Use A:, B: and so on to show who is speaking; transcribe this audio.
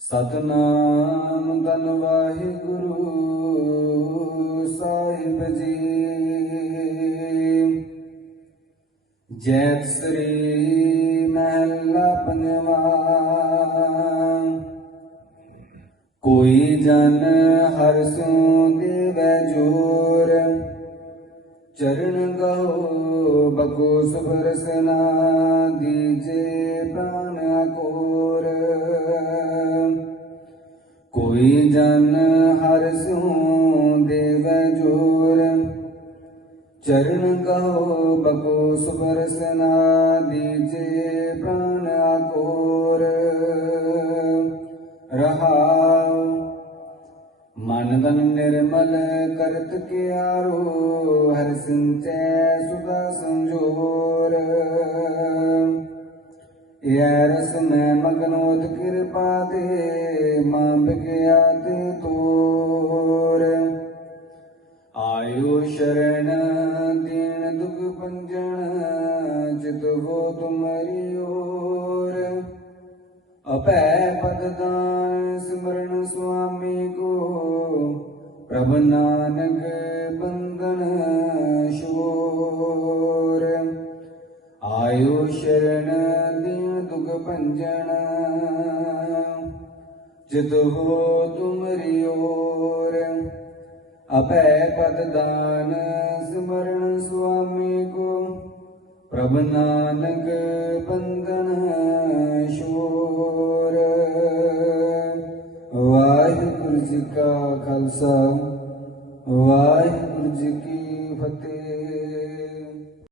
A: ਸਤਨਾਮ ਧਨ ਵਾਹਿਗੁਰੂ ਸਾਹਿਬ ਜੀ। ਜੈ ਸ੍ਰੀ ਮਹਿਲਾ ਪੰਜਵਾ ਕੋਈ ਜਨ ਹਰ ਸੋ ਦੇਵੈ ਜੋਰ। ਚਰਨ ਗਹੋ ਬਕੋ ਸੁਭਰਸਨਾ ਦੀਜੇ ਪ੍ਰਾਨ ਕੋ ਕੋਈ ਜਨ ਹਰ ਸੋ ਦੇਵੈ ਜੋਰ। ਚਰਨ ਕਹੋ ਬਕੋ ਸੁਬਰਸਨਾ ਦੀਜੇ ਪ੍ਰਾਨ ਆਕੋਰ। ਰਹਾਉ, ਮਨ ਤਨ ਨਿਰਮਲ ਕਰਤ ਕਿਆਰੋ, ਹਰ ਸਿੰਚੈ ਸੁਦਾ ਸੰਜੋਰ। ਯਾ ਰਸ ਮੈਂ ਮਗਨੋਤ ਕਿਰਪਾ ਦੇ ਮਾਂ ਦੀਨ ਦੁਖ ਜਿਤ ਹੋ ਤੁਮਰੀ ਓਰ। ਅਪੈ ਪਦ ਸਿਮਰਨ ਸੁਆਮੀ ਕੋ। ਪ੍ਰਭ ਨਾਨਕ ਬੰਦਨ ਸ਼ੋਰ ਆਯੂ ਸ਼ਰਨ ਦੀਨ ਦੁਖ ਪੰਜਨ ਜਿਤ ਹੋ ਤੁਮਰੀ ਓਰ। ਅਪੈ ਪਦ ਦਾਨ ਸਿਮਰਨ ਸੁਆਮੀ ਕੋ। ਪ੍ਰਭ ਨਾਨਕ ਬੰਦਨ ਸ਼ੋਰ ਵਾਹਿਗੁਰੂ ਜੀ ਕਾ ਖਾਲਸਾ ਵਾਹਿਗੁਰੂ ਜੀ ਕੀ ਫਤਿਹ